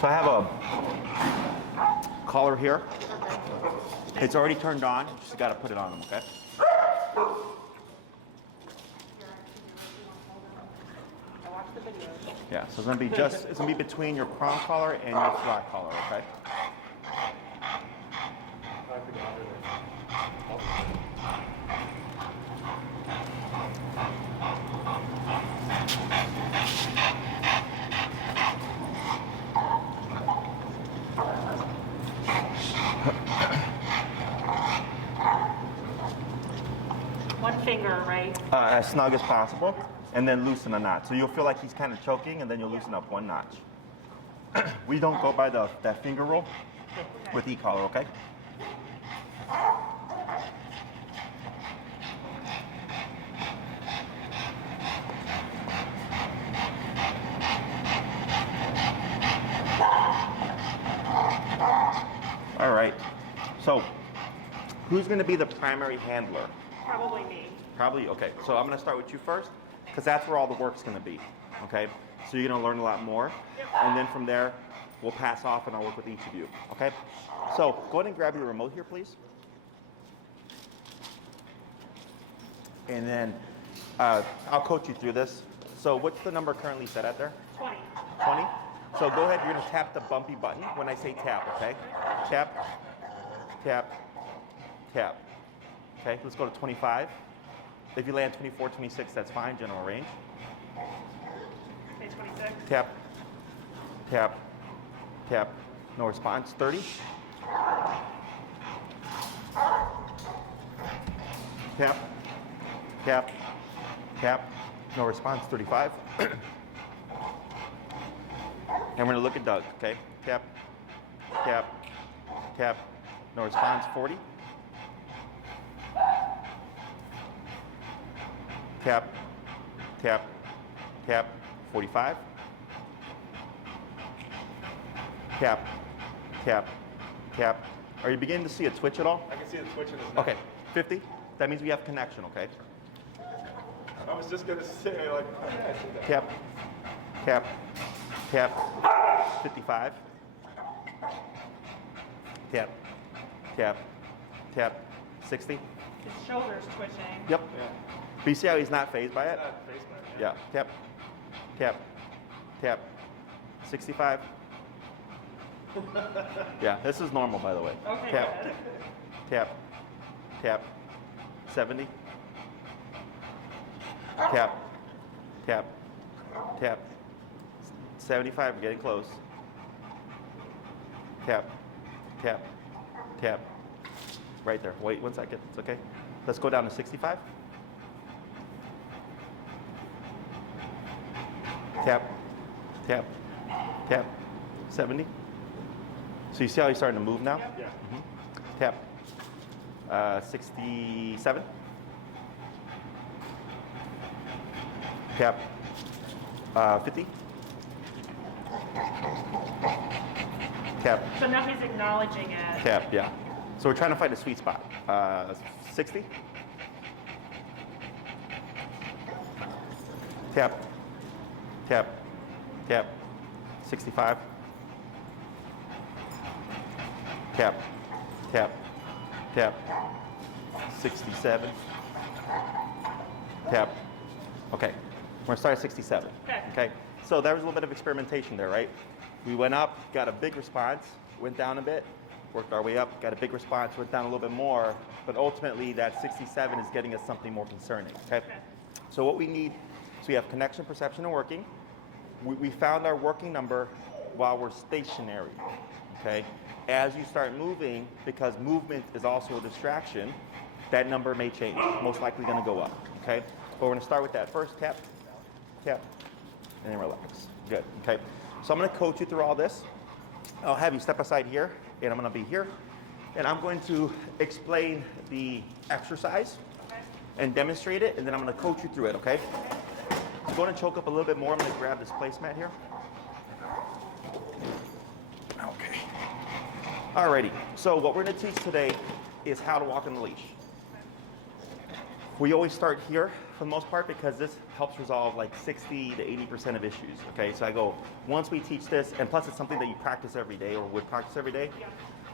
So I have a collar here. Okay. It's already turned on. You just got to put it on them, okay? I watched the videos. Yeah, so it's gonna be it's gonna be between your prong collar and your flat collar, okay? One finger, right? As snug as possible, and then loosen a knot. So you'll feel like he's kind of choking, and then you'll loosen up one notch. We don't go by that finger rule with e-collar, okay? All right, so who's gonna be the primary handler? Probably me. Probably, okay. So I'm gonna start with you first, because that's where all the work's gonna be, okay? So you're gonna learn a lot more, and then from there, we'll pass off and I'll work with each of you, okay? So go ahead and grab your remote here, please. And then I'll coach you through this. So what's the number currently set at there? 20. 20? So go ahead, you're gonna tap the bumpy button when I say tap, okay? Tap, tap, tap. Okay, let's go to 25. If you land 24, 26, that's fine, general range. Okay, 26. Tap, tap, tap, no response. 30. Tap, tap, tap, no response. 35. And we're gonna look at Doug, okay? Tap, tap, tap, no response. 40. Tap, tap, tap, 45. Tap, tap, tap. Are you beginning to see a twitch at all? I can see the twitch in his neck. Okay, 50. That means we have connection, okay? I was just gonna say, like, oh, yeah, I see that. Tap, tap, tap, 55. Tap, tap, tap, 60. His shoulder's twitching. Yep. Yeah. But you see how he's not phased by it? Not face man, Yeah, tap, tap, tap, 65. Yeah, this is normal, by the way. Okay, Tap, good. tap, tap, 70. Tap, tap, tap, 75, we're getting close. Tap, tap, tap, right there. Wait 1 second, it's okay. Let's go down to 65. Tap, tap, tap, 70. So you see how he's starting to move now? Yep. Yeah. Tap, 67. Tap, 50. Tap, So now he's acknowledging it. tap, yeah. So we're trying to find a sweet spot. 60. Tap, tap, tap, 65. Tap, tap, tap, 67. Tap. Okay, we're gonna start at 67. Okay. So there was a little bit of experimentation there, right? We went up, got a big response, went down a bit, worked our way up, got a big response, went down a little bit more, but ultimately that 67 is getting us something more concerning, okay? So what we need, so we have connection, perception, and working. We found our working number while we're stationary, okay? As you start moving, because movement is also a distraction, that number may change, most likely gonna go up, okay? But we're gonna start with that first tap, tap, and then relax. Good, okay? So I'm gonna coach you through all this. I'll have you step aside here, and I'm gonna be here. And I'm going to explain the exercise and demonstrate it, and then I'm gonna coach you through it, okay? So go ahead and choke up a little bit more. I'm gonna grab this placemat here. Okay. Alrighty, so what we're gonna teach today is how to walk on the leash. We always start here for the most part because this helps resolve like 60 to 80% of issues, okay? So I go, once we teach this, and plus it's something that you practice every day or would practice every day,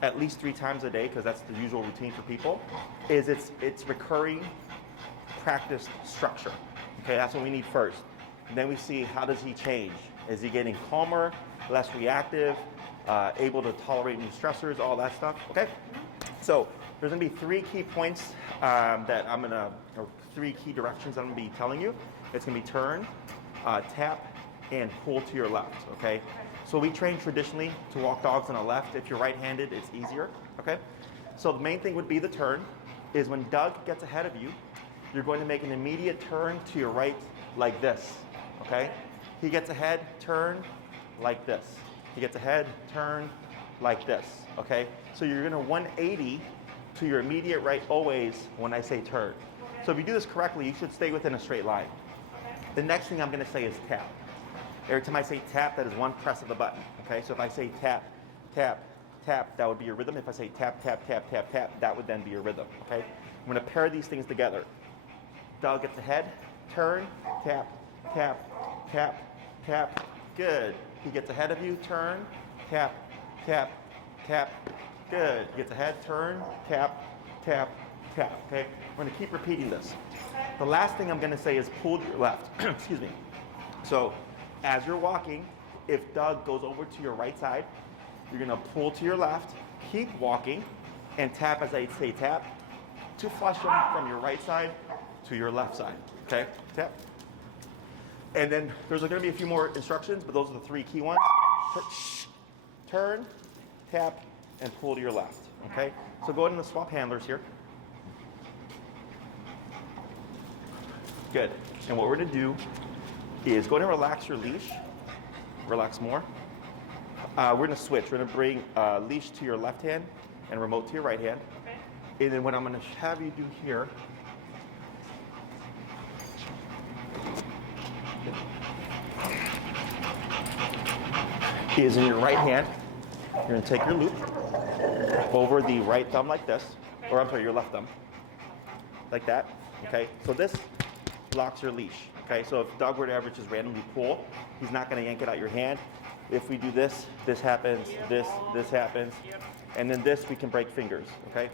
at least 3 times a day, because that's the usual routine for people, is it's recurring practice structure, okay? That's what we need first. And then we see how does he change? Is he getting calmer, less reactive, able to tolerate new stressors, all that stuff, okay? So there's gonna be 3 key points that I'm gonna, or 3 key directions I'm gonna be telling you. It's gonna be turn, tap, and pull to your left, okay? So we train traditionally to walk dogs on the left. If you're right-handed, it's easier, okay? So the main thing would be the turn, is when Doug gets ahead of you, you're going to make an immediate turn to your right like this, okay? He gets ahead, turn like this. He gets ahead, turn like this, okay? So you're gonna 180 to your immediate right always when I say turn. So if you do this correctly, you should stay within a straight line. The next thing I'm gonna say is tap. Every time I say tap, that is 1 press of the button, okay? So if I say tap, tap, tap, that would be your rhythm. If I say tap, tap, tap, tap, tap, that would then be your rhythm, okay? I'm gonna pair these things together. Doug gets ahead, turn, tap, tap, tap, tap, good. He gets ahead of you, turn, tap, tap, tap, good. He gets ahead, turn, tap, tap, tap, okay? We're gonna keep repeating this. The last thing I'm gonna say is pull to your left, excuse me. So as you're walking, if Doug goes over to your right side, you're gonna pull to your left, keep walking, and tap as I say tap, to flush him from your right side to your left side, okay? Tap. And then there's gonna be a few more instructions, but those are the 3 key ones. Turn, tap, and pull to your left, okay? So go ahead and swap handlers here. Good. And what we're gonna do is go ahead and relax your leash. Relax more. We're gonna switch. We're gonna bring leash to your left hand and remote to your right hand. And then what I'm gonna have you do here is in your right hand, you're gonna take your loop over the right thumb like this, or I'm sorry, your left thumb, like that, okay? So this locks your leash, okay? So if Doug were to ever just randomly pull, he's not gonna yank it out your hand. If we do this, this happens, this happens, and then this, we can break fingers, okay?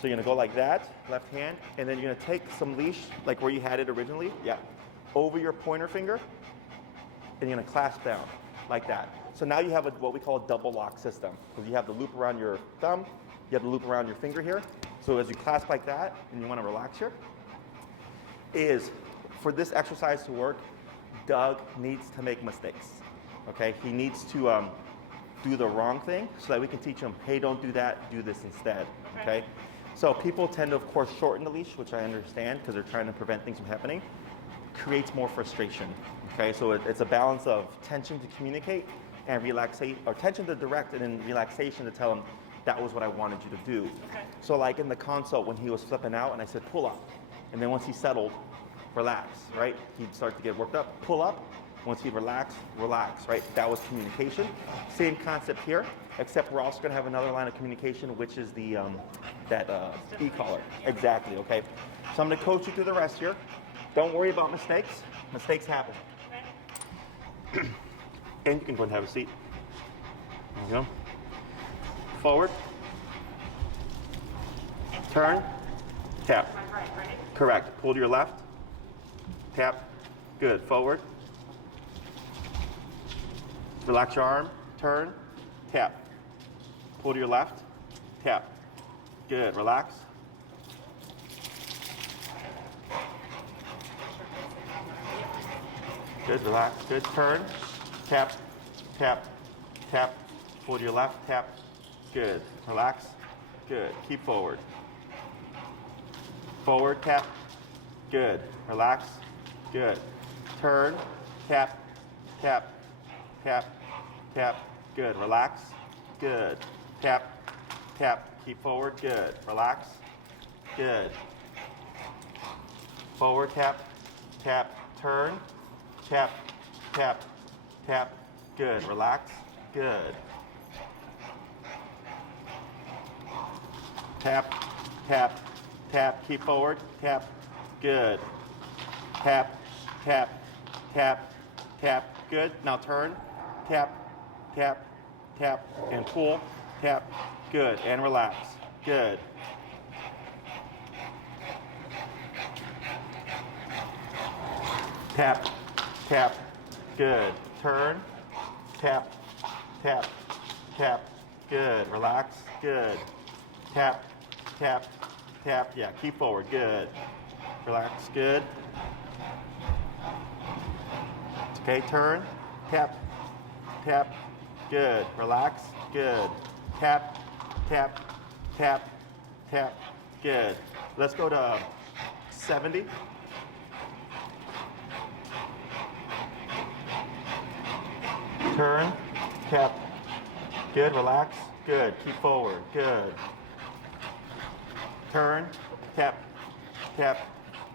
So you're gonna go like that, left hand, and then you're gonna take some leash, like where you had it originally, yeah, over your pointer finger, and you're gonna clasp down, like that. So now you have what we call a double lock system, because you have the loop around your thumb, you have the loop around your finger here. So as you clasp like that, and you wanna relax here, is for this exercise to work, Doug needs to make mistakes, okay? He needs to do the wrong thing so that we can teach him, hey, don't do that, do this instead, okay? So people tend to, of course, shorten the leash, which I understand because they're trying to prevent things from happening. Creates more frustration, okay? So it's a balance of tension to communicate and relaxation, or tension to direct and then relaxation to tell him that was what I wanted you to do. So like in the consult when he was flipping out and I said, pull up. And then once he settled, relax, right? He'd start to get worked up, pull up. Once he relax, relax, right? That was communication. Same concept here, except we're also gonna have another line of communication, which is the e-collar. Exactly, okay? So I'm gonna coach you through the rest here. Don't worry about mistakes. Mistakes happen. And you can go and have a seat. There you go. Forward. Turn. Tap. Correct. Pull to your left. Tap. Good. Forward. Relax your arm. Turn. Tap. Pull to your left. Tap. Good. Relax. Good. Relax. Good. Turn. Tap. Tap. Tap. Pull to your left. Tap. Good. Relax. Good. Keep forward. Forward. Tap. Good. Relax. Good. Turn. Tap. Tap. Tap. Tap. Good. Relax. Good. Tap. Tap. Keep forward. Good. Relax. Good. Forward. Tap. Tap. Turn. Tap. Tap. Tap. Good. Relax. Good. Tap. Tap. Tap. Keep forward. Tap. Good. Tap, tap, tap, tap. Good. Now turn. Tap, tap, tap, and pull. Tap. Good. And relax. Good. Tap, tap. Good. Turn. Tap, tap, tap. Good. Relax. Good. Tap, tap, tap. Yeah, keep forward. Good. Relax. Good. Okay, turn. Tap, tap. Good. Relax. Good. Tap, tap, tap, tap. Good. Let's go to 70. Turn. Tap. Good. Relax. Good. Keep forward. Good. Turn. Tap. Tap.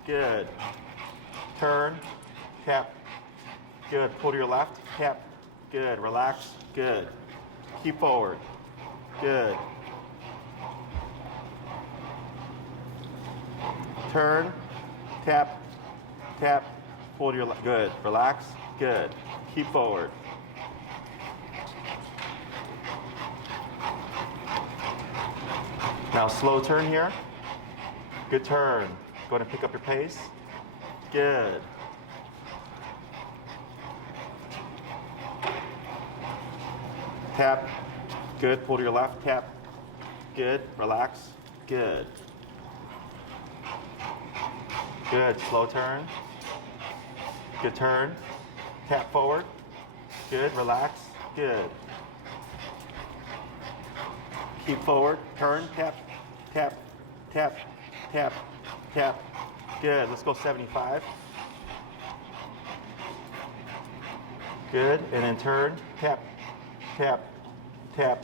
Good. Turn. Tap. Good. Pull to your left. Tap. Good. Relax. Good. Keep forward. Good. Turn. Tap. Tap. Pull to your left. Good. Relax. Good. Keep forward. Now slow turn here. Good turn. Go ahead and pick up your pace. Good. Tap. Good. Pull to your left. Tap. Good. Relax. Good. Good. Slow turn. Good turn. Tap forward. Good. Relax. Good. Keep forward. Turn. Tap. Tap. Tap. Tap. Tap. Good. Let's go 75. Good. And then turn. Tap. Tap. Tap.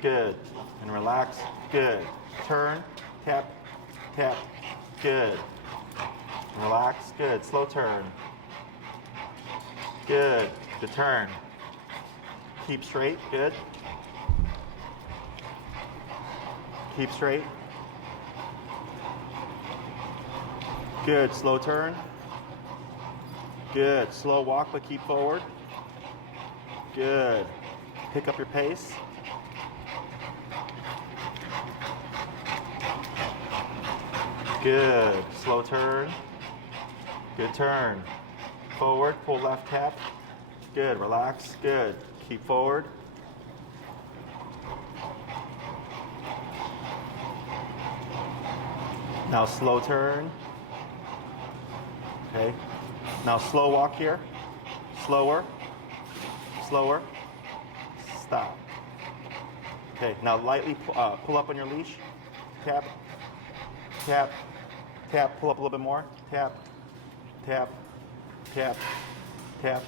Good. And relax. Good. Turn. Tap. Tap. Good. And relax. Good. Slow turn. Good. Good turn. Keep straight. Good. Keep straight. Good. Slow turn. Good. Slow walk, but keep forward. Good. Pick up your pace. Good. Slow turn. Good turn. Forward. Pull left tap. Good. Relax. Good. Keep forward. Now slow turn. Okay. Now slow walk here. Slower. Slower. Stop. Okay. Now lightly pull up on your leash. Tap. Tap. Tap. Pull up a little bit more. Tap. Tap. Tap. Tap.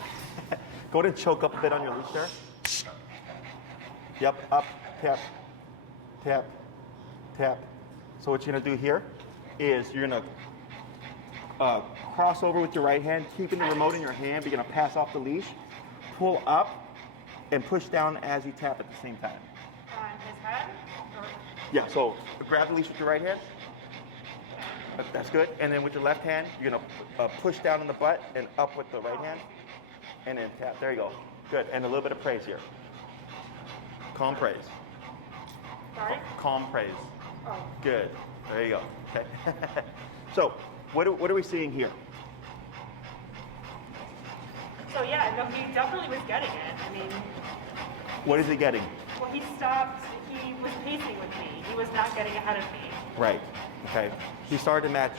Go ahead and choke up a bit on your leash there. Yep. Up. Tap. Tap. Tap. So what you're gonna do here is you're gonna cross over with your right hand, keeping the remote in your hand, but you're gonna pass off the leash, pull up, and push down as you tap at the same time. On his head? Or Yeah, so grab the leash with your right hand. That's good. And then with your left hand, you're gonna push down on the butt and up with the right hand, and then tap. There you go. Good. And a little bit of praise here. Calm praise. sorry? Calm praise. Oh. Good. There you go. Okay. So, what are we seeing here? So yeah, no, he definitely was getting it. I mean, What is he getting? well, he stopped. He was pacing with me. He was not getting ahead of me. Right. Okay. He started to match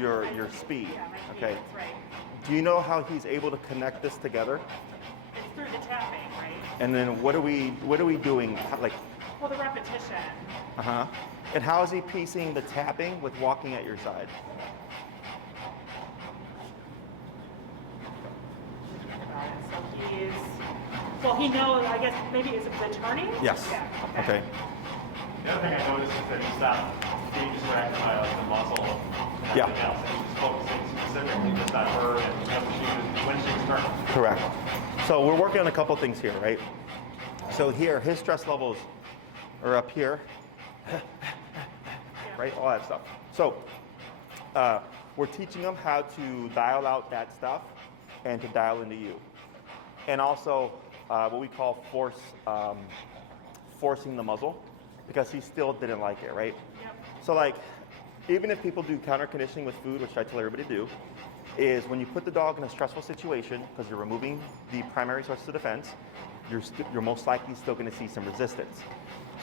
your speed. Yeah, my speed, Okay. that's right. Do you know how he's able to connect this together? It's through the tapping, right? And then what are we doing? Like, Well, the repetition. uh-huh. And how is he piecing the tapping with walking at your side? So he's, well, he knows, I guess, maybe is it the turning? Yes. Yeah, Okay. The other thing I noticed is that he stopped being distracted by like the muscle and Yeah. everything else. And he was focusing specifically just on her and when she was turning. Correct. So we're working on a couple things here, right? So here, his stress levels are up here, right? All that stuff. So we're teaching them how to dial out that stuff and to dial into you. And also what we call forcing the muzzle, because he still didn't like it, right? Yep. So like, even if people do counter conditioning with food, which I tell everybody to do, is when you put the dog in a stressful situation, because you're removing the primary source of defense, you're most likely still going to see some resistance.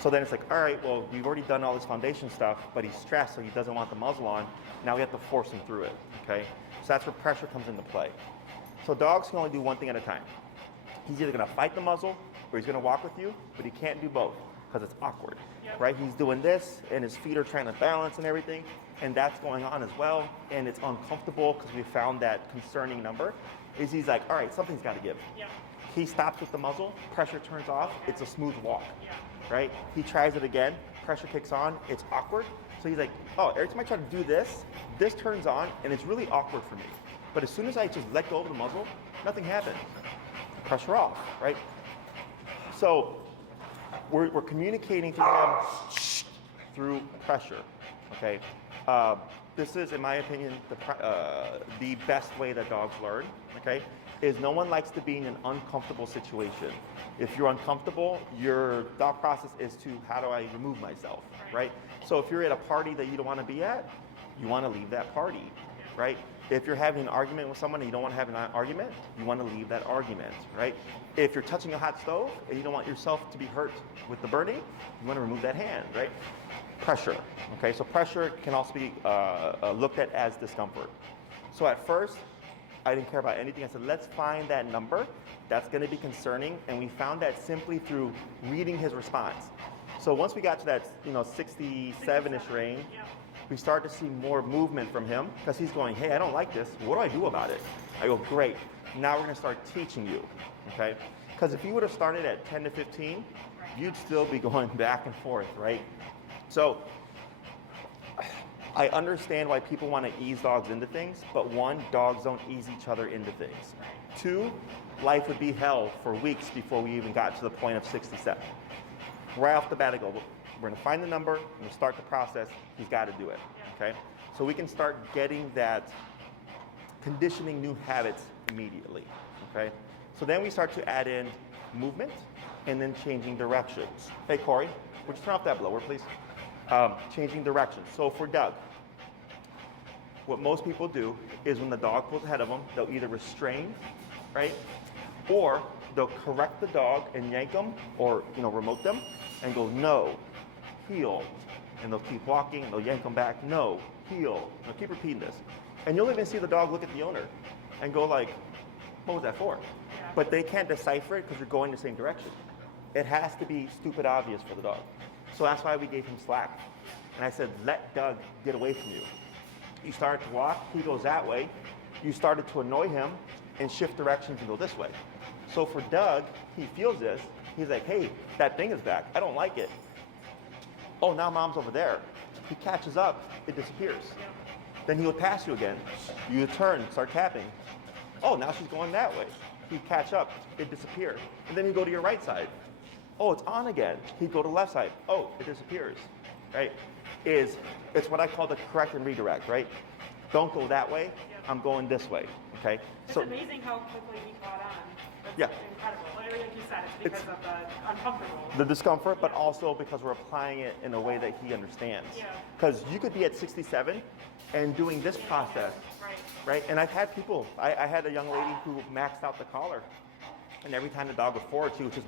So then it's like, all right, well, we've already done all this foundation stuff, but he's stressed, so he doesn't want the muzzle on. Now we have to force him through it, okay? So that's where pressure comes into play. So dogs can only do one thing at a time. He's either going to fight the muzzle or he's going to walk with you, but he can't do both because it's awkward, right? He's doing this and his feet are trying to balance and everything, and that's going on as well, and it's uncomfortable because we found that concerning number is he's like, all right, something's got to give. Yep. He stops with the muzzle, pressure turns off, it's a smooth walk, Yeah. right? He tries it again, pressure kicks on, it's awkward. So he's like, oh, every time I try to do this, this turns on, and it's really awkward for me. But as soon as I just let go of the muzzle, nothing happens. Pressure off, right? So we're communicating to them through pressure, okay? This is, in my opinion, the best way that dogs learn, okay? Is no one likes to be in an uncomfortable situation. If you're uncomfortable, your thought process is to, how do I remove myself, right? So if you're at a party that you don't want to be at, you want to leave that party, right? If you're having an argument with someone and you don't want to have an argument, you want to leave that argument, right? If you're touching a hot stove and you don't want yourself to be hurt with the burning, you want to remove that hand, right? Pressure, okay? So pressure can also be looked at as discomfort. So at first, I didn't care about anything. I said, let's find that number that's going to be concerning, and we found that simply through reading his response. So once we got to that, 67-ish range, we started to see more movement from him because he's going, hey, I don't like this. What do I do about it? I go, great. Now we're going to start teaching you, okay? Because if you would have started at 10 to 15, you'd still be going back and forth, right? So I understand why people want to ease dogs into things, but one, dogs don't ease each other into things. Two, life would be hell for weeks before we even got to the point of 67. Right off the bat, I go, we're going to find the number, we're going to start the process, he's got to do it, okay? So we can start getting that conditioning new habits immediately, okay? So then we start to add in movement and then changing directions. Hey, Corey, would you turn off that blower, please? Changing directions. So for Doug, what most people do is when the dog pulls ahead of them, they'll either restrain, right? Or they'll correct the dog and yank them or, remote them and go, no, heel. And they'll keep walking, they'll yank them back, no, heel. They'll keep repeating this. And you'll even see the dog look at the owner and go like, what was that for? Yeah. But they can't decipher it because you're going the same direction. It has to be stupid obvious for the dog. So that's why we gave him slack. And I said, let Doug get away from you. You started to walk, he goes that way. You started to annoy him and shift directions and go this way. So for Doug, he feels this. He's like, hey, that thing is back. I don't like it. Oh, now mom's over there. He catches up, it disappears. Then he would pass you again. You turn, start tapping. Oh, now she's going that way. He'd catch up, it disappears. And then you go to your right side. Oh, it's on again. He'd go to the left side. Oh, it disappears, right? It's what I call the correct and redirect, right? Don't go that way, I'm going this way, okay? It's amazing how quickly he caught on. That's incredible. Like you said, it's because of the uncomfortable. The discomfort, but also because we're applying it in a way that he understands. Because you could be at 67 and doing this process, right? And I've had people, I had a young lady who maxed out the collar, and every time the dog would forward, she was just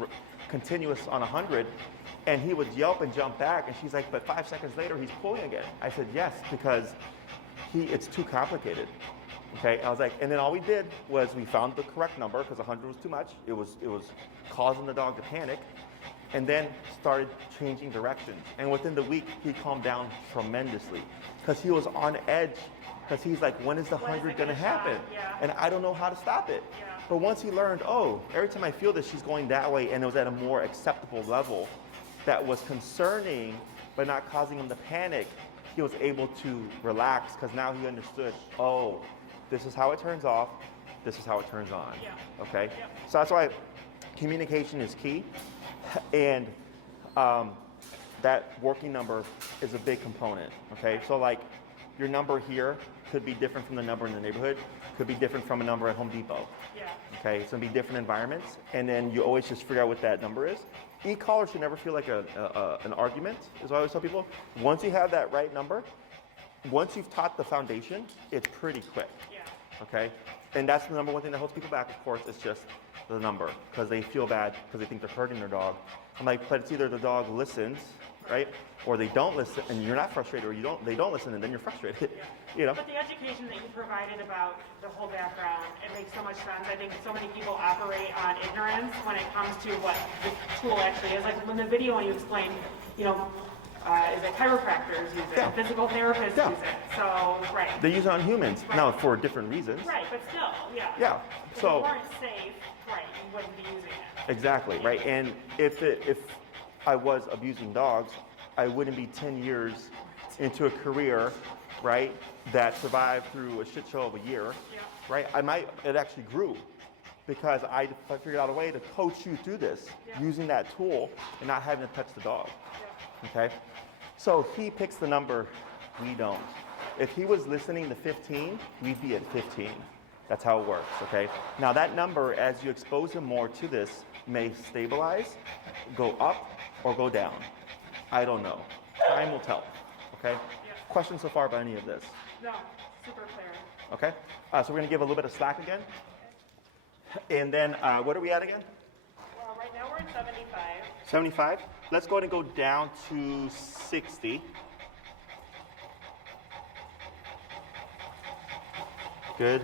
continuous on 100, and he would yelp and jump back, and she's like, but 5 seconds later, he's pulling again. I said, yes, because it's too complicated. Okay, I was like, and then all we did was we found the correct number because 100 was too much. It was causing the dog to panic, and then started changing directions. And within the week, he calmed down tremendously because he was on edge. Because he's like, when is the 100 going to happen? And I don't know how to stop it. But once he learned, oh, every time I feel this, she's going that way, and it was at a more acceptable level that was concerning, but not causing him to panic, he was able to relax because now he understood, oh, this is how it turns off, this is how it turns on, okay? So that's why communication is key, and that working number is a big component, okay? So like your number here could be different from the number in the neighborhood, could be different from a number at Home Depot. Yeah. Okay, it's gonna be different environments, and then you always just figure out what that number is. E-collar should never feel like an argument, is what I always tell people. Once you have that right number, once you've taught the foundation, it's pretty quick. Yeah. Okay, and that's the number one thing that holds people back, of course, is just the number, because they feel bad because they think they're hurting their dog. I'm like, but it's either the dog listens, right, or they don't listen, and you're not frustrated, or they don't listen, and then you're frustrated. Yeah. You know. But the education that you provided about the whole background, it makes so much sense. I think so many people operate on ignorance when it comes to what the tool actually is. Like when the video when you explained, you know, is it chiropractors use it, Yeah. physical therapists Yeah. use it. So, right. They use it on humans, Right. now for different reasons. Right, but still, yeah. Yeah, If so. it weren't safe, right, you wouldn't be using it. Exactly, right? And if I was abusing dogs, I wouldn't be 10 years into a career, right, that survived through a shit show of a year, Yeah. right? It actually grew because I figured out a way to coach you through this Yeah. using that tool and not having to touch the dog, Yeah. okay? So he picks the number, we don't. If he was listening to 15, we'd be at 15. That's how it works, okay? Now that number, as you expose him more to this, may stabilize, go up, or go down. I don't know. Time will tell, okay? Yeah. Questions so far about any of this? No, super clear. Okay? So we're gonna give a little bit of slack again. And then, what are we at again? Well, right now we're at 75. 75. Let's go ahead and go down to 60. Good.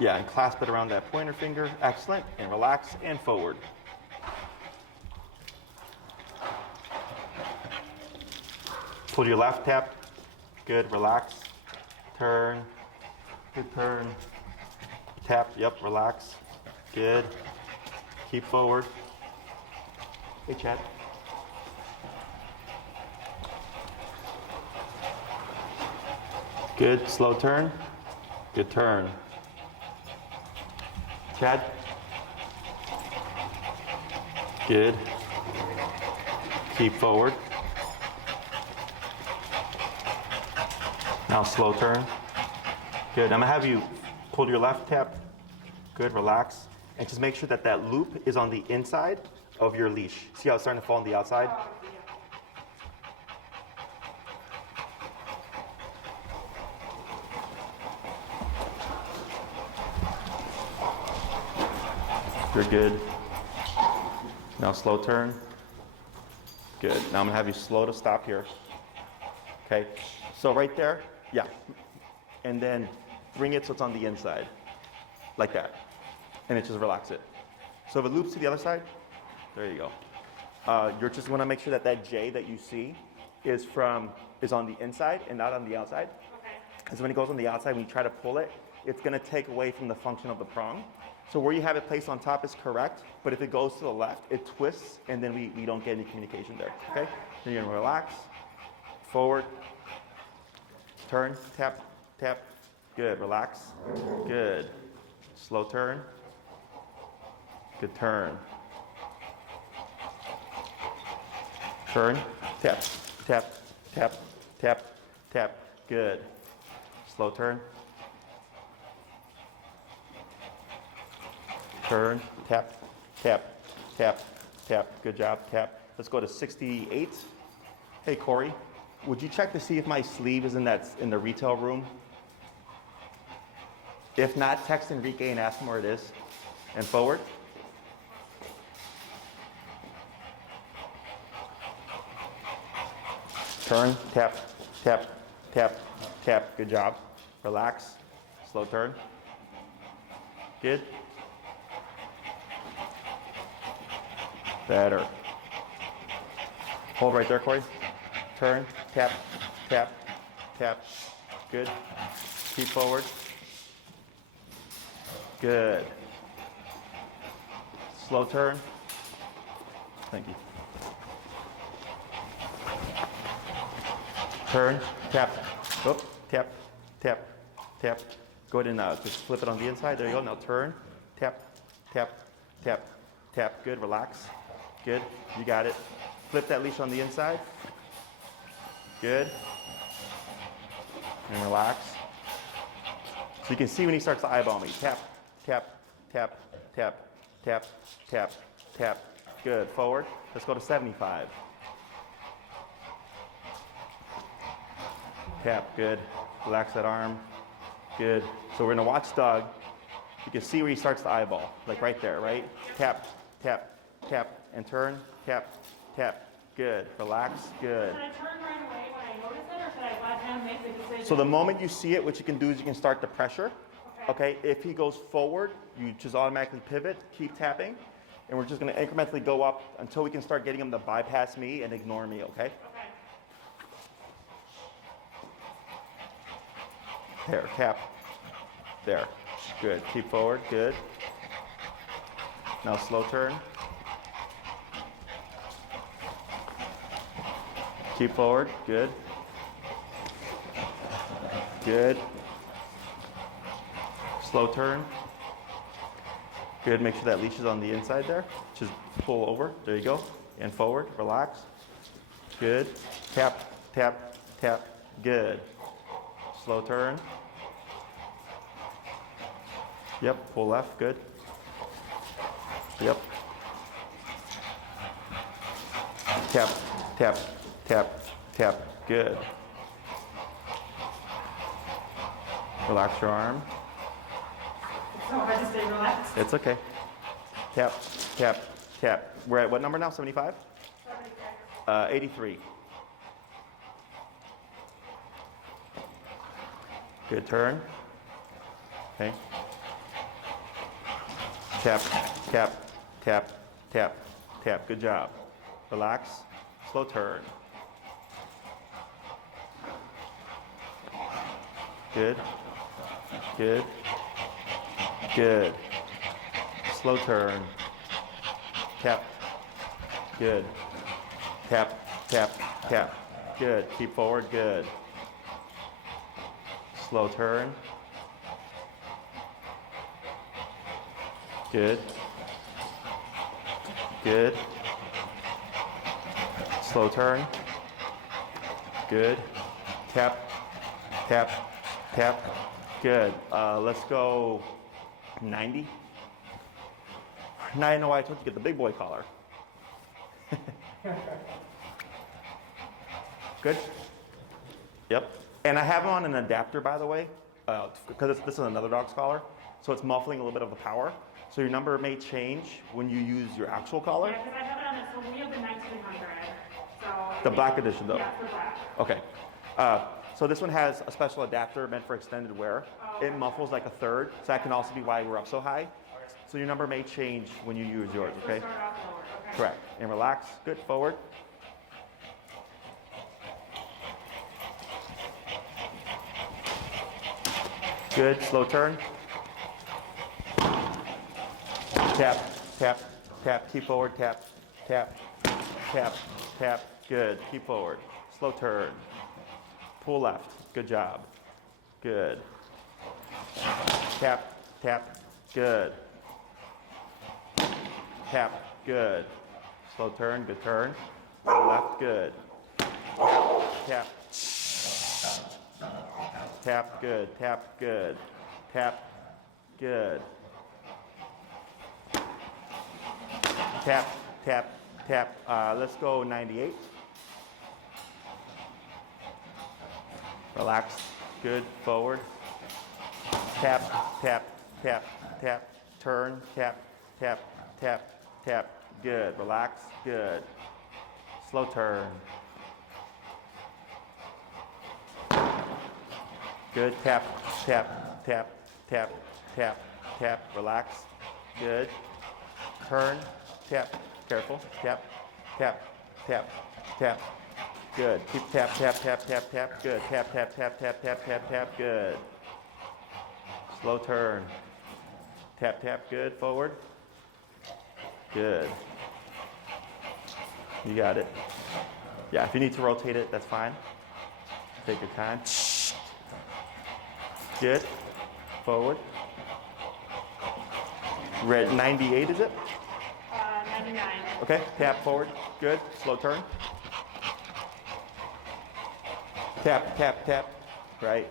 Yeah, and clasp it around that pointer finger. Excellent. And relax and forward. Pull your left, tap. Good, relax. Turn. Good turn. Tap, yep, relax. Good. Keep forward. Hey, Chad. Good, slow turn. Good turn. Chad. Good. Keep forward. Now slow turn. Good. I'm gonna have you pull your left tap. Good, relax. And just make sure that that loop is on the inside of your leash. See how it's starting to fall on the outside? You're good. Now slow turn. Good. Now I'm gonna have you slow to stop here. Okay. So right there, yeah. And then bring it so it's on the inside, like that. And it just relax it. So if it loops to the other side, there you go. You're just wanna make sure that that J that you see is on the inside and not on the outside. Okay. Because when it goes on the outside, when you try to pull it, it's gonna take away from the function of the prong. So where you have it placed on top is correct, but if it goes to the left, it twists, and then we don't get any communication there, okay? Then you're gonna relax, forward, turn, tap, tap, good, relax, good. Slow turn, good turn. Turn, tap, tap, tap, tap, tap, good. Slow turn. Turn, tap, tap, tap, tap. Good job, tap. Let's go to 68. Hey, Corey, would you check to see if my sleeve is in the retail room? If not, text Enrique and ask him where it is. And forward. Turn, tap, tap, tap, tap. Good job. Relax. Slow turn. Good. Better. Hold right there, Corey. Turn, tap, tap, tap. Good. Keep forward. Good. Slow turn. Thank you. Turn, tap, whoop, tap, tap, tap. Go ahead and just flip it on the inside. There you go. Now turn, tap, tap, tap, tap. Good. Relax. Good. You got it. Flip that leash on the inside. Good. And relax. So you can see when he starts to eyeball me. Tap, tap, tap, tap, tap, tap, tap. Good. Forward. Let's go to 75. Tap. Good. Relax that arm. Good. So we're going to watch Doug. You can see where he starts to eyeball, like right there, right? Tap, tap, tap, and turn. Tap, tap. Good. Relax. Good. Should I turn right away when I notice it, or should I let him make the decision? So the moment you see it, what you can do is you can start the pressure. Okay? If he goes forward, you just automatically pivot, keep tapping, and we're just going to incrementally go up until we can start getting him to bypass me and ignore me, okay? Okay. There, tap. There. Good. Keep forward. Good. Now slow turn. Keep forward. Good. Good. Slow turn. Good. Make sure that leash is on the inside there. Just pull over. There you go. And forward. Relax. Good. Tap, tap, tap. Good. Slow turn. Yep. Pull left. Good. Yep. Tap, tap, tap, tap. Good. Relax your arm. It's so hard to stay relaxed. It's okay. Tap, tap, tap. We're at what number now? 75? 83. Good turn. Okay. Tap, tap, tap, tap, tap. Good job. Relax. Slow turn. Good. Good. Good. Slow turn. Tap. Good. Tap, tap, tap. Good. Keep forward. Good. Slow turn. Good. Good. Slow turn. Good. Tap, tap, tap. Good. Let's go 90. Now I know why I told you to get the big boy collar. Good? Yep. And I have on an adapter, by the way, because this is another dog's collar, so it's muffling a little bit of the power. So your number may change when you use your actual collar. Yeah, because I have it on this, so we have the 1900. So The black edition, though. Yeah, the black. Okay. So this one has a special adapter meant for extended wear. It muffles like a third, so that can also be why we're up so high. So your number may change when you use yours, okay? Start off lower. Okay. Correct. And relax. Good. Forward. Good. Slow turn. Tap, tap, tap. Keep forward. Tap, tap, tap, tap. Good. Keep forward. Slow turn. Pull left. Good job. Good. Tap, tap. Good. Tap. Good. Slow turn. Good turn. Pull left. Good. Tap. Tap. Good. Tap. Good. Tap. Good. Tap. Tap. Tap. Let's go 98. Relax. Good. Forward. Tap. Tap. Tap. Tap. Turn. Tap. Tap. Tap. Tap. Good. Relax. Good. Slow turn. Good. Tap. Tap. Tap. Tap. Tap. Tap. Relax. Good. Turn. Tap. Careful. Tap. Tap. Tap. Tap. Good. Keep tap, tap, tap, tap, tap. Good. Tap, tap, tap, tap, tap, tap, tap. Good. Slow turn. Tap, tap. Good. Forward. Good. You got it. Yeah, if you need to rotate it, that's fine. Take your time. Good. Forward. We're at 98, is it? 99. Okay. Tap forward. Good. Slow turn. Tap, tap, tap. Right.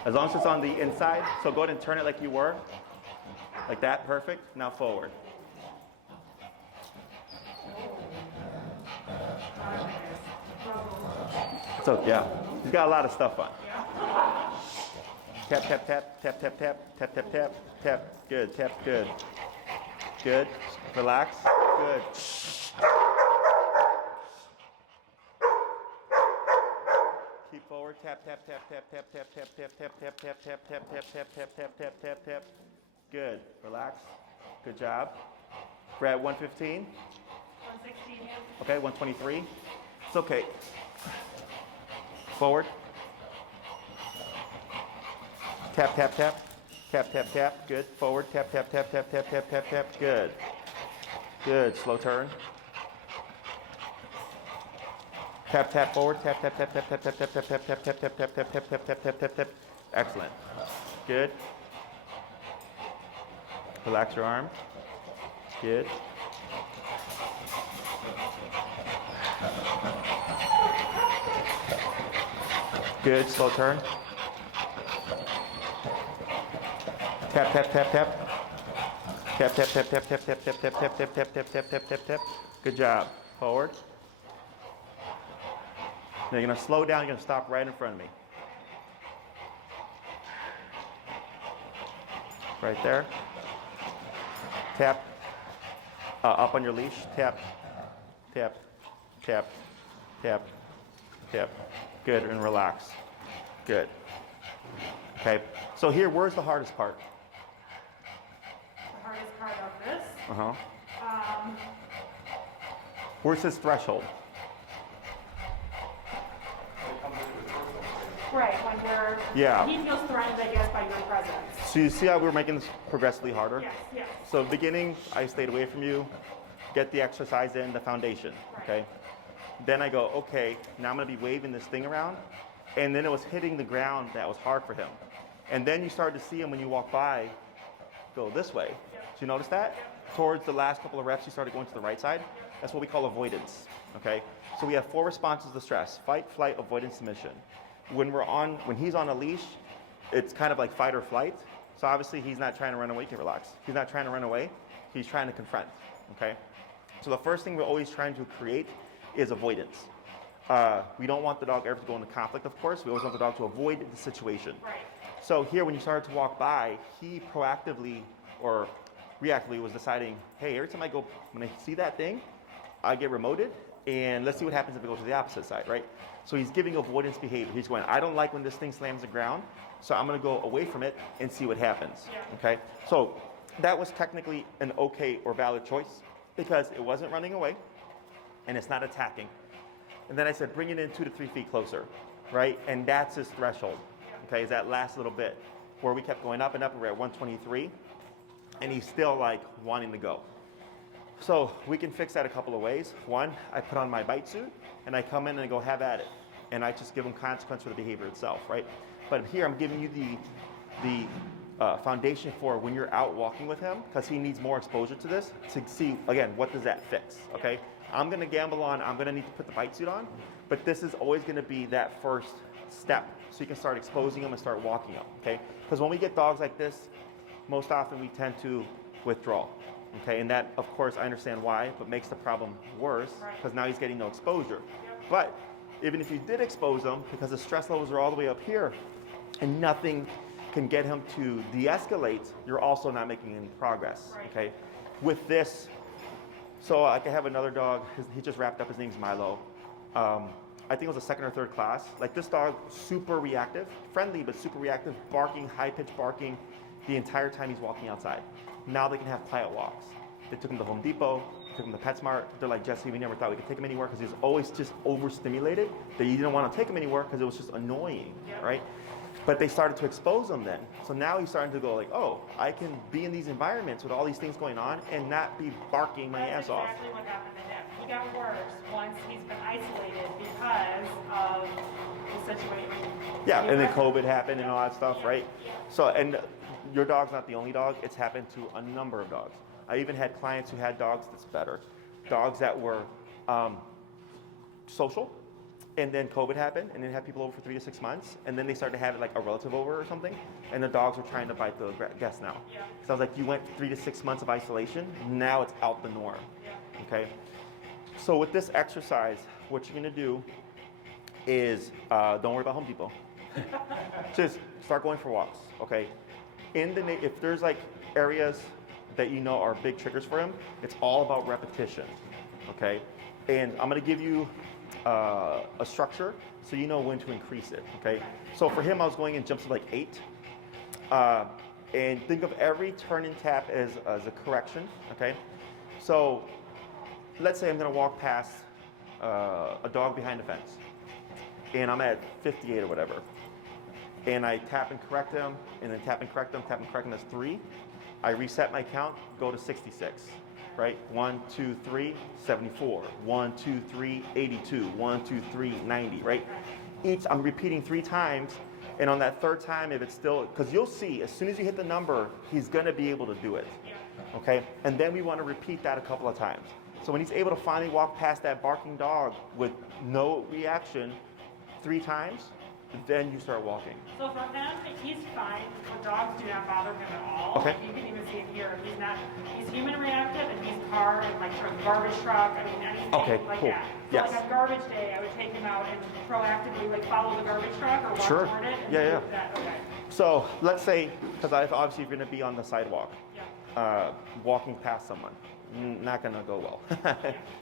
As long as it's on the inside, so go ahead and turn it like you were. Like that, perfect. Now forward. So yeah, he's got a lot of stuff on. Tap, tap, tap, tap, tap, tap, tap, tap, tap, tap. Good, tap, good. Good. Relax. Good. Keep forward. Tap, tap, tap, tap, tap, tap, tap, tap, tap, tap, tap, tap, tap, tap, tap, tap, tap, tap, tap, tap. Good. Relax. Good job. We're at 115. 116. Okay, 123. It's okay. Forward. Tap, tap, tap. Tap, tap, tap. Good. Forward. Tap, tap, tap, tap, tap, tap, tap, tap. Good. Good. Slow turn. Tap, tap, forward. Tap, tap, tap, tap, tap, tap, tap, tap, tap, tap, tap, tap, tap, tap, tap, tap, tap, tap, tap, tap. Excellent. Good. Relax your arm. Good. Good. Slow turn. Tap, tap, tap, tap. Tap, tap, tap, tap, tap, tap, tap, tap, tap, tap, tap, tap, tap, tap, tap, tap. Good job. Forward. Now you're going to slow down. You're going to stop right in front of me. Right there. Tap. Up on your leash. Tap. Tap. Tap. Tap. Tap. Good. And relax. Good. Okay. So here, where's the hardest part? The hardest part of this. Uh-huh. Where's his threshold? Right, when you're, Yeah. he feels threatened, I guess, by your presence. So you see how we were making this progressively harder? Yes, yes. So beginning, I stayed away from you, get the exercise in, the foundation, okay? Then I go, okay, now I'm gonna be waving this thing around, and then it was hitting the ground that was hard for him. And then you started to see him when you walk by, go this way. Did you notice that? Towards the last couple of reps, you started going to the right side. That's what we call avoidance, okay? So we have 4 responses to stress: fight, flight, avoidance, submission. When he's on a leash, it's kind of like fight or flight. So obviously he's not trying to run away. You can relax. He's not trying to run away. He's trying to confront, okay? So the first thing we're always trying to create is avoidance. We don't want the dog ever to go into conflict, of course. We always want the dog to avoid the situation. Right. So here, when you started to walk by, he proactively or reactively was deciding, hey, every time when I see that thing, I get remoted, and let's see what happens if I go to the opposite side, right? So he's giving avoidance behavior. He's going, I don't like when this thing slams the ground, so I'm gonna go away from it and see what happens, okay? So that was technically an okay or valid choice because it wasn't running away and it's not attacking. And then I said, bring it in 2 to 3 feet closer, right? And that's his threshold, okay? Is that last little bit where we kept going up and up, and we're at 123, and he's still like wanting to go. So we can fix that a couple of ways. One, I put on my bite suit and I come in and I go, have at it. And I just give him consequence for the behavior itself, right? But here I'm giving you the foundation for when you're out walking with him, because he needs more exposure to this to see, again, what does that fix, okay? I'm gonna gamble on, I'm gonna need to put the bite suit on, but this is always gonna be that first step. So you can start exposing them and start walking them, okay? Because when we get dogs like this, most often we tend to withdraw. Okay, and that, of course, I understand why, but makes the problem worse because now he's getting no exposure. But even if you did expose him, because the stress levels are all the way up here, and nothing can get him to de-escalate, you're also not making any progress. Okay, with this, so I can have another dog. He just wrapped up. His name's Milo. I think it was a 2nd or 3rd class. Like this dog, super reactive, friendly but super reactive, barking, high-pitched barking, the entire time he's walking outside. Now they can have quiet walks. They took him to Home Depot, took him to PetSmart. They're like, Jesse, we never thought we could take him anywhere because he was always just overstimulated that you didn't want to take him anywhere because it was just annoying, right? But they started to expose him then. So now he's starting to go like, oh, I can be in these environments with all these things going on and not be barking my ass off. That's exactly what happened to him. He got worse once he's been isolated because of the situation. Yeah, and then COVID happened and all that stuff, right? So, and your dog's not the only dog. It's happened to a number of dogs. I even had clients who had dogs that's better. Dogs that were social, And then COVID happened, and then had people over for 3 to 6 months, and then they started to have like a relative over or something, and the dogs were trying to bite the guests now. Yeah. So I was like, you went 3 to 6 months of isolation, now it's out the norm. Yeah. Okay. So with this exercise, what you're gonna do is don't worry about Home Depot. Just start going for walks. Okay. If there's like areas that you know are big triggers for him, it's all about repetition. Okay. And I'm gonna give you a structure so you know when to increase it. Okay. So for him, I was going in jumps of like 8. And think of every turn and tap as a correction. Okay. So let's say I'm going to walk past a dog behind a fence, and I'm at 58 or whatever, and I tap and correct him, and then tap and correct him, tap and correct him. That's 3. I reset my count, go to 66, right? 1, 2, 3, 74. 1, 2, 3, 82. 1, 2, 3, 90, right? Each I'm repeating 3 times, and on that 3rd time, if it's still, because you'll see, as soon as you hit the number, he's going to be able to do it, okay? And then we want to repeat that a couple of times. So when he's able to finally walk past that barking dog with no reaction 3 times, then you start walking. So for him, he's fine. The dogs do not bother him at all. Okay. You can even see it here. He's human reactive, and he's car and like sort of garbage truck. I mean, anything like cool. that. So Yes. like on garbage day, I would take him out and proactively like follow the garbage truck or walk Sure. toward it. And Yeah, do yeah. That. Okay. So let's say, because obviously you're going to be on the sidewalk, Yeah. walking past someone, not going to go well,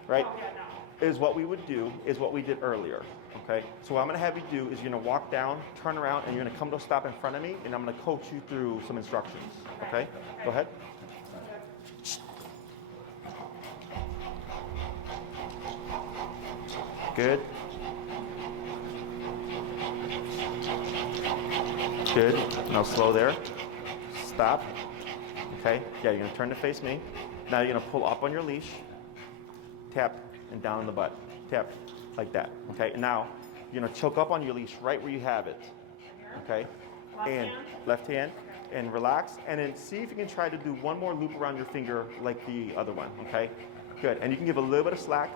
right? Oh, yeah, no. Is what we would do is what we did earlier, okay? So what I'm gonna have you do is you're gonna walk down, turn around, and you're gonna come to a stop in front of me, and I'm gonna coach you through some instructions, okay? Go ahead. Good. Good. Now slow there. Stop. Okay? Yeah, you're gonna turn to face me. Now you're gonna pull up on your leash, tap, and down in the butt. Tap, like that. Okay? And now you're gonna choke up on your leash right where you have it. Okay? And left hand, and relax, and then see if you can try to do one more loop around your finger like the other one. Okay? Good. And you can give a little bit of slack.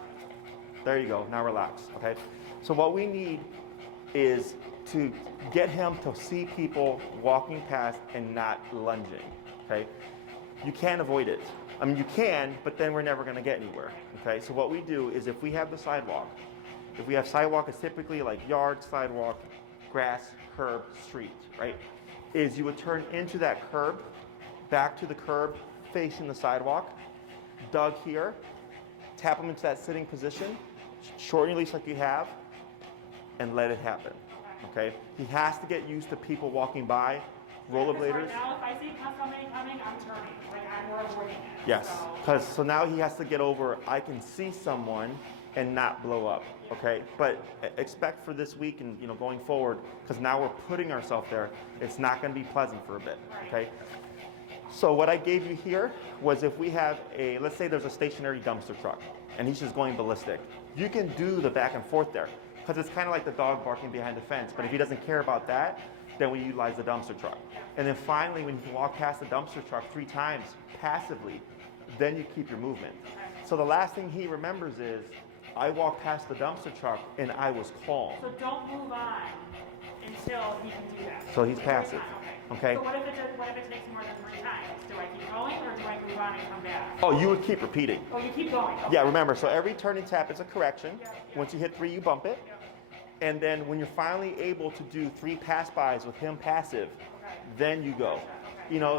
There you go. Now relax. Okay? So what we need is to get him to see people walking past and not lunging. Okay? You can't avoid it. I mean, you can, but then we're never going to get anywhere. Okay? So what we do is if we have the sidewalk, if we have sidewalk, it's typically like yard, sidewalk, grass, curb, street, right? Is you would turn into that curb, back to the curb, facing the sidewalk, dug here, tap him into that sitting position, shorten your leash like you have, and let it happen. Okay? He has to get used to people walking by, rollerbladers. Right now, if I see somebody coming, I'm turning. Like I'm avoiding it. Yes, because so now he has to get over, I can see someone and not blow up, okay? But expect for this week and going forward, because now we're putting ourselves there, it's not going to be pleasant for a bit, okay? So what I gave you here was if we have let's say there's a stationary dumpster truck, and he's just going ballistic. You can do the back and forth there, because it's kind of like the dog barking behind the fence, but if he doesn't care about that, then we utilize the dumpster truck. And then finally, when you walk past the dumpster truck 3 times passively, then you keep your movement. So the last thing he remembers is, I walked past the dumpster truck and I was calm. So don't move on until he can do that. So he's passive. Okay. So what if it takes more than 3 times? Do I keep going or do I move on and come back? Oh, you would keep repeating. Oh, you keep going. Okay. Yeah, remember, so every turn and tap is a correction. Yeah. Once you hit 3, you bump it. Yeah. And then when you're finally able to do 3 pass-bys with him passive, then you go.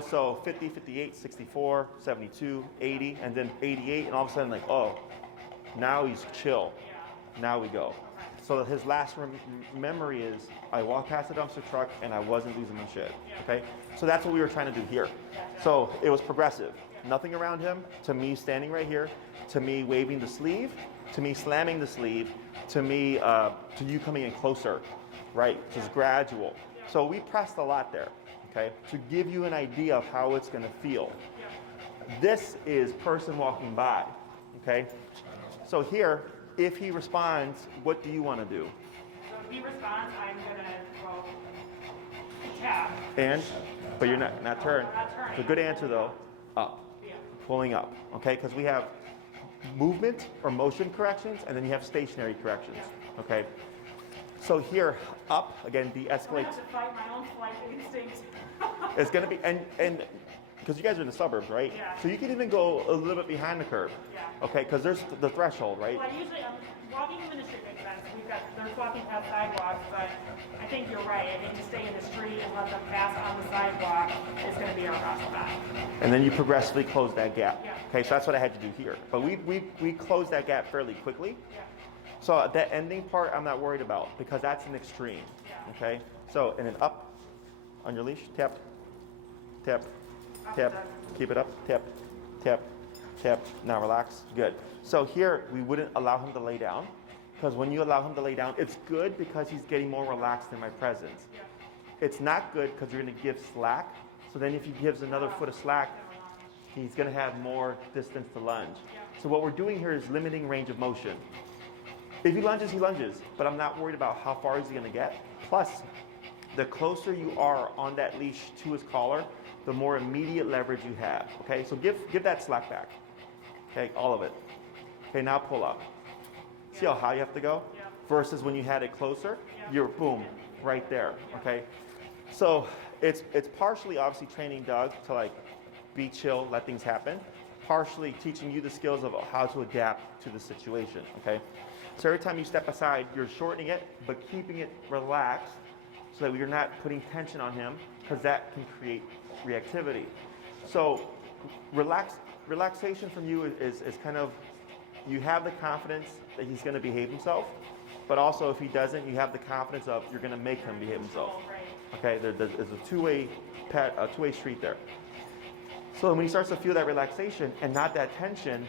So 50, 58, 64, 72, 80, and then 88, and all of a sudden like, oh, now he's chill. Now we go. So his last memory is, I walked past the dumpster truck and I wasn't losing my shit. Okay? So that's what we were trying to do here. So it was progressive. Nothing around him, to me standing right here, to me waving the sleeve, to me slamming the sleeve, to me, to you coming in closer, right? Just gradual. So we pressed a lot there, okay? To give you an idea of how it's gonna feel. This is person walking by, okay? So here, if he responds, what do you want to do? So if he responds, I'm gonna go tap. But you're not turn. Not turning. It's a good answer though. Up, Yeah. pulling up, okay? Because we have movement or motion corrections, and then you have stationary corrections, okay? So here, up, again, I'm gonna de-escalate. have to fight my own flight instinct. It's gonna be, and because you guys are in the suburbs, right? Yeah. So you can even go a little bit behind the curb. Yeah. Okay, because there's the threshold, right? Well, walking in the street makes sense. There's walking past sidewalks, but I think you're right. I think to stay in the street and let them pass on the sidewalk is gonna be our best bet. And then you progressively close that gap. Yeah. Okay, so that's what I had to do here. But we closed that gap fairly quickly. Yeah. So that ending part, I'm not worried about because that's an extreme. Yeah. Okay, so and then up on your leash, tap, tap, Up tap, and down. keep it up, tap, tap, tap. Now relax, good. So here we wouldn't allow him to lay down because when you allow him to lay down, it's good because he's getting more relaxed in my presence. Yeah. It's not good because you're going to give slack. So then if he gives another foot of slack, he's going to have more distance to lunge. So what we're doing here is limiting range of motion. If he lunges, but I'm not worried about how far he's going to get. Plus, the closer you are on that leash to his collar, the more immediate leverage you have. Okay, so give that slack back. Okay, all of it. Okay, now pull up. See how high you have to go? Yeah. Versus when you had it closer, Yeah. you're boom, right there. Okay, so it's partially obviously training Doug to like be chill, let things happen. Partially teaching you the skills of how to adapt to the situation. Okay, so every time you step aside, you're shortening it, but keeping it relaxed so that you're not putting tension on him because that can create reactivity. So relaxation from you is kind of, you have the confidence that he's going to behave himself, but also if he doesn't, you have the confidence of you're going to make him behave himself. Right. Okay, there's a two-way street there. So when he starts to feel that relaxation and not that tension,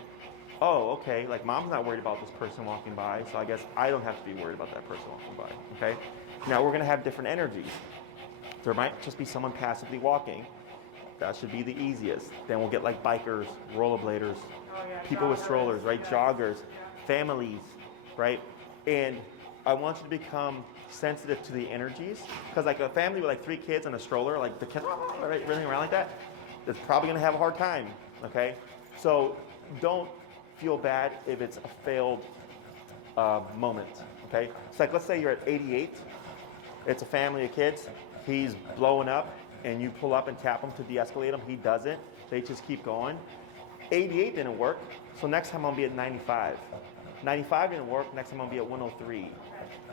oh, okay, like mom's not worried about this person walking by, so I guess I don't have to be worried about that person walking by, okay? Now we're gonna have different energies. There might just be someone passively walking. That should be the easiest. Then we'll get like bikers, rollerbladers, Oh, yeah. people with Joggers, strollers, right? yeah. Joggers, Yeah. families, right? And I want you to become sensitive to the energies, because like a family with like 3 kids and a stroller, like the kids right, running around like that, is probably gonna have a hard time, okay? So don't feel bad if it's a failed moment, okay? It's like, let's say you're at 88, it's a family of kids, he's blowing up, and you pull up and tap him to de-escalate him, he doesn't, they just keep going. 88 didn't work, so next time I'll be at 95. 95 didn't work, next time I'll be at 103.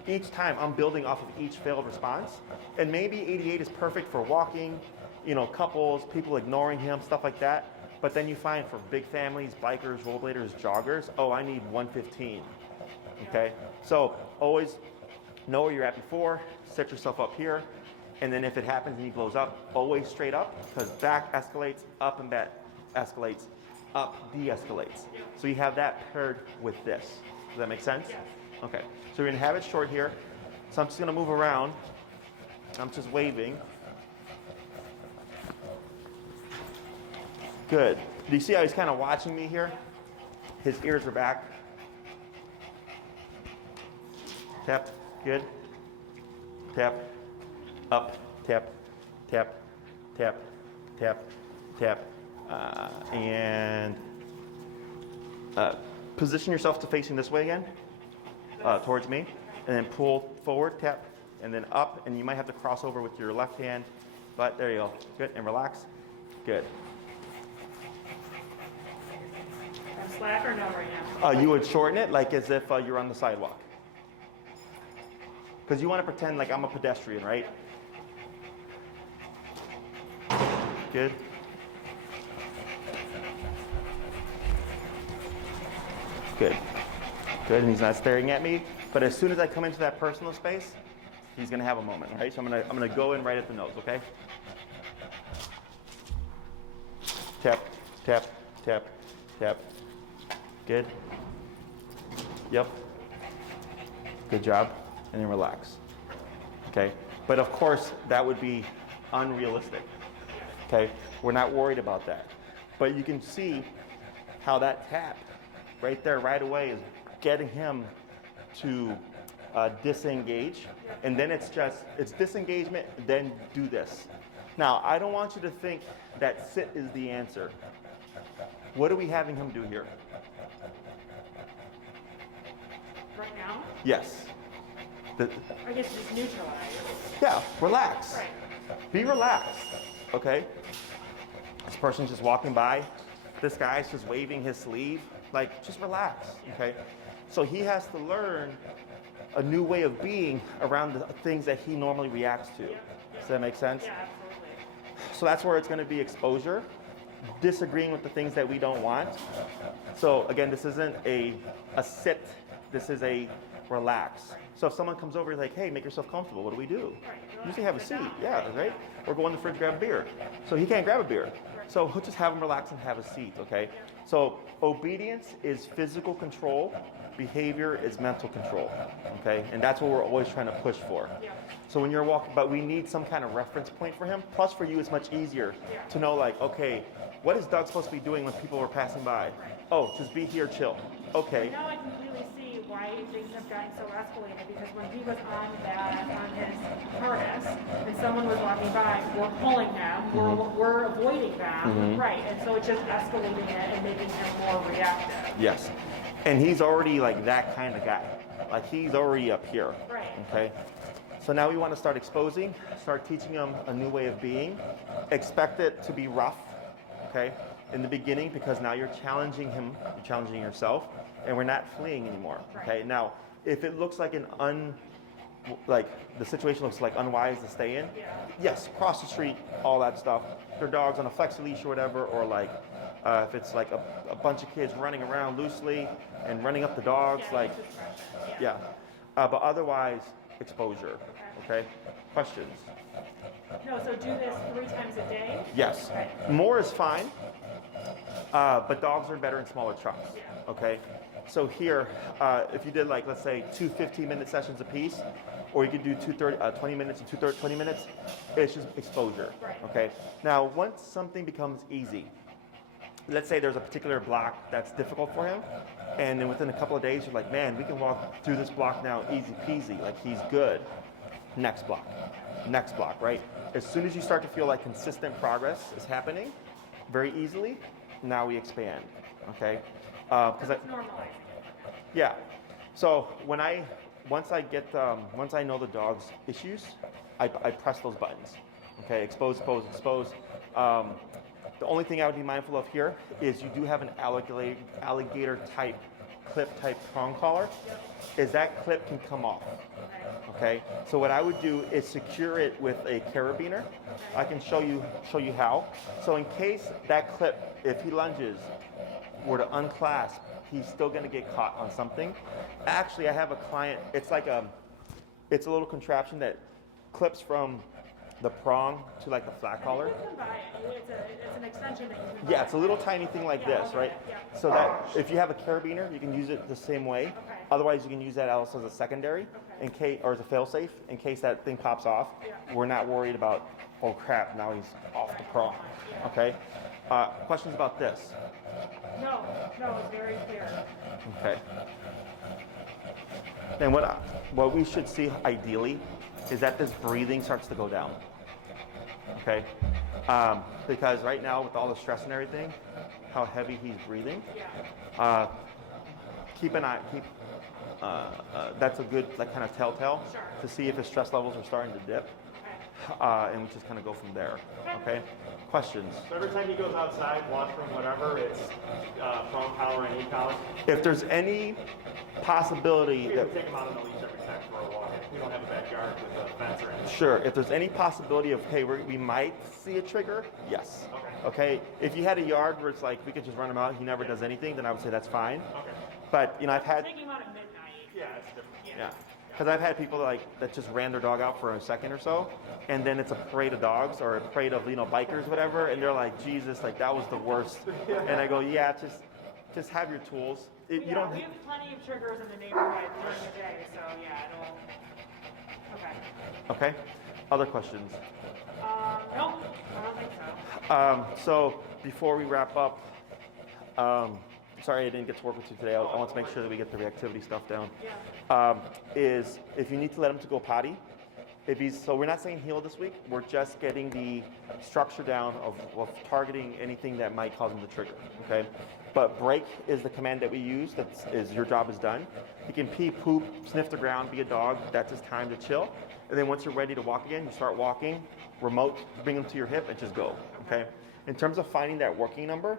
Each time I'm building off of each failed response, and maybe 88 is perfect for walking, you know, couples, people ignoring him, stuff like that. But then you find for big families, bikers, rollerbladers, joggers, oh, I need 115, okay? So always know where you're at before, set yourself up here, and then if it happens and he blows up, always straight up, because back escalates, up and back escalates, up de-escalates. So you have that paired with this. Does that make sense? Yes. Okay, so we're gonna have it short here. So I'm just gonna move around. I'm just waving. Good. Do you see how he's kind of watching me here? His ears are back. Tap, good. Tap, up, tap, tap, tap, tap, tap. And position yourself to facing this way again, towards me. And then pull forward, tap, and then up. And you might have to cross over with your left hand. But there you go. Good. And relax. Good. I'm slack or no right now? You would shorten it like as if you're on the sidewalk. Because you want to pretend like I'm a pedestrian, right? Good. Good. Good, and he's not staring at me. But as soon as I come into that personal space, he's gonna have a moment, right? So I'm gonna go in right at the nose, okay? Tap, tap, tap, tap. Good. Yep. Good job. And then relax. Okay? But of course, that would be unrealistic. Okay? We're not worried about that. But you can see how that tap right there, right away, is getting him to disengage. And then it's disengagement, then do this. Now, I don't want you to think that sit is the answer. What are we having him do here? Right now? Yes. I guess just neutralize. Yeah, relax. Right. Be relaxed, okay? This person's just walking by. This guy's just waving his sleeve. Like, just relax, okay? So he has to learn a new way of being around the things that he normally reacts to. Does that make sense? Yeah, absolutely. So that's where it's going to be exposure, disagreeing with the things that we don't want. So again, this isn't a sit, this is a relax. So if someone comes over, like, hey, make yourself comfortable, what do we do? Usually have a seat, yeah, right? Or go in the fridge, grab a beer. So he can't grab a beer. So he'll just have him relax and have a seat, okay? So obedience is physical control, behavior is mental control, okay? And that's what we're always trying to push for. So when you're walking, but we need some kind of reference point for him. Plus for you, it's much easier to know, like, okay, what is Doug supposed to be doing when people are passing by? Oh, just be here, chill. Okay. Now I completely see why things have gotten so escalated, because when he was on his harness and someone was walking by, we're pulling him, we're avoiding them, right? And so it's just escalating it and making him more reactive. Yes. And he's already like that kind of guy. Like he's already up here. Right. Okay. So now we want to start exposing, start teaching him a new way of being. Expect it to be rough, okay, in the beginning, because now you're challenging him, you're challenging yourself, and we're not fleeing anymore. Okay. Now, if it looks like the situation looks like unwise to stay in, yes, cross the street, all that stuff. Their dog's on a flexi leash or whatever, or like if it's like a bunch of kids running around loosely and running up the dogs, like, yeah. But otherwise, exposure. Okay. Questions? No, so do this 3 times a day? Yes. Okay. More is fine, but dogs are better in smaller trucks. Okay. So here, if you did like, let's say 2 15-minute sessions apiece, or you could do 20 minutes and 20 minutes, it's just exposure. Okay. Now, once something becomes easy, let's say there's a particular block that's difficult for him, and then within a couple of days, you're like, man, we can walk through this block now easy peasy, like he's good. Next block, right? As soon as you start to feel like consistent progress is happening very easily, now we expand, okay? Because it's normalizing. Yeah. So once I know the dog's issues, I press those buttons, okay? Expose, expose. The only thing I would be mindful of here is you do have an alligator type, clip type prong collar, is that clip can come off. Okay, so what I would do is secure it with a carabiner. I can show you how. So in case that clip, if he lunges, were to unclasp, he's still going to get caught on something. Actually, I have a client. It's a little contraption that clips from the prong to like the flat collar. You can buy it. It's an extension that you can buy. Yeah, it's a little tiny thing like this, right? So that if you have a carabiner, you can use it the same way. Otherwise, you can use that also as a secondary, in case, or as a fail-safe, in case that thing pops off. We're not worried about, oh crap, now he's off the prong. Okay. Questions about this? No, it's very clear. Okay. And what we should see ideally is that this breathing starts to go down. Okay. Because right now with all the stress and everything, how heavy he's breathing. Keep an eye. That's a good kind of telltale to see if his stress levels are starting to dip, and we just kind of go from there. Okay. Questions? So every time he goes outside, washroom, whatever, it's prong collar and e-collar. If there's any possibility We that can take him out on the leash every time for a walk. We don't have a backyard with a fence or anything. sure, if there's any possibility of, hey, we might see a trigger, yes. Okay. If you had a yard where it's like we could just run him out, he never does anything, then I would say that's fine. Okay. But I've had Take him out at midnight. Yeah, it's different. yeah, because I've had people that just ran their dog out for a second or so, and then it's a parade of dogs or a parade of bikers, whatever, and they're like, Jesus, like that was the worst. And I go, yeah, just have your tools. You don't. We have plenty of triggers in the neighborhood during the day, so yeah, it'll. Okay. Okay. Other questions? No, I don't think so. So before we wrap up, sorry I didn't get to work with you today. I want to make sure that we get the reactivity stuff down. Is if you need to let him to go potty, so we're not saying heal this week. We're just getting the structure down of targeting anything that might cause him to trigger. Okay. but break is the command that we use. Is your job is done. He can pee, poop, sniff the ground, be a dog. That's his time to chill. And then once you're ready to walk again, you start walking, remote, bring him to your hip and just go, okay? In terms of finding that working number,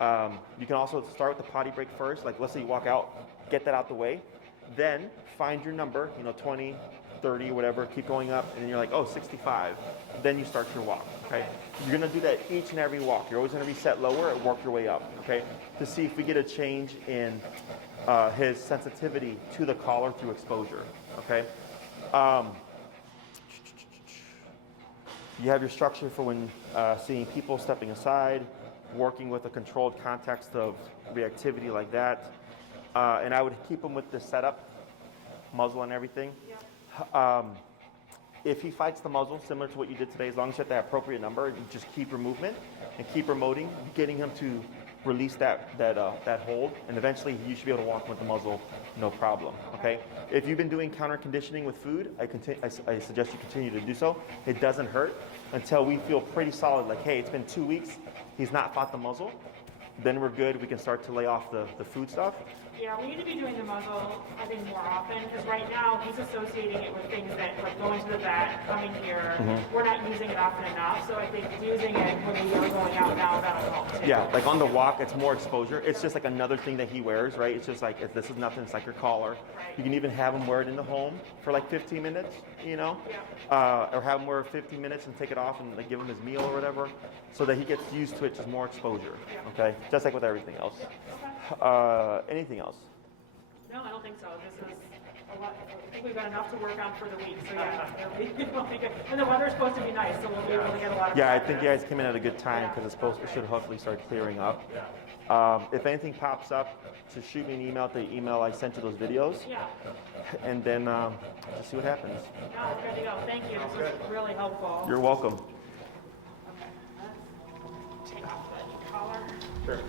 you can also start with the potty break first. Like let's say you walk out, get that out the way. Then find your number, 20, 30, whatever, keep going up, and then you're like, oh, 65. Then you start your walk, okay? You're gonna do that each and every walk. You're always gonna reset lower and work your way up, okay? To see if we get a change in his sensitivity to the collar through exposure, okay? You have your structure for when seeing people stepping aside, working with a controlled context of reactivity like that. And I would keep him with this setup, muzzle and everything. Yeah. If he fights the muzzle, similar to what you did today, as long as you have that appropriate number, you just keep your movement and keep remoting, getting him to release that hold, and eventually you should be able to walk with the muzzle, no problem, okay? If you've been doing counter conditioning with food, I suggest you continue to do so. It doesn't hurt until we feel pretty solid, like, hey, it's been 2 weeks, he's not fought the muzzle, then we're good, we can start to lay off the food stuff. Yeah, we need to be doing the muzzle, I think, more often, because right now he's associating it with things that, like going to the vet, coming here, we're not using it often enough, so I think using it when we are going out now, that'll help too. Yeah, like on the walk, it's more exposure. It's just like another thing that he wears, right? It's just like, if this is nothing, it's like your collar. Right. You can even have him wear it in the home for like 15 minutes, Yeah. or have him wear 15 minutes and take it off and like give him his meal or whatever, so that he gets used to it, just more exposure, okay? Just like with everything else. Okay. Anything else? No, I don't think so. This is a lot. I think we've got enough to work on for the week, so yeah, it'll be good. And the weather's supposed to be nice, so we'll be able to get a lot of Yeah, I practice. think you guys came in at a good time because it should hopefully start clearing up. If anything pops up, just shoot me an email at the email I sent you those videos, Yeah. and then just see what happens. No, we're good to go. Thank you. This was really helpful. You're welcome. Okay. Let's take off the collar. Sure.